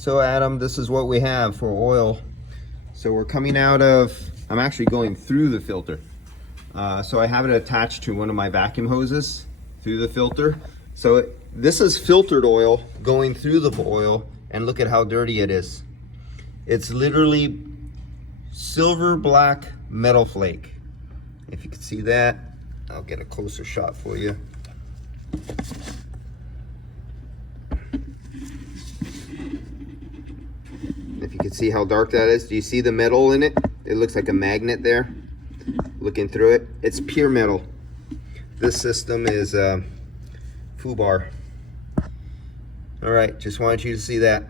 So Adam, this is what we have for oil. So we're coming out of, I'm actually going through the filter. So I have it attached to one of my vacuum hoses through the filter. So this is filtered oil going through the oil, and look at how dirty it is. It's literally silver black metal flake. If you can see that, I'll get a closer shot for you. If you can see how dark that is, do you see the metal in it? It looks like a magnet there. Looking through it, it's pure metal. This system is FUBAR. All right, just wanted you to see that.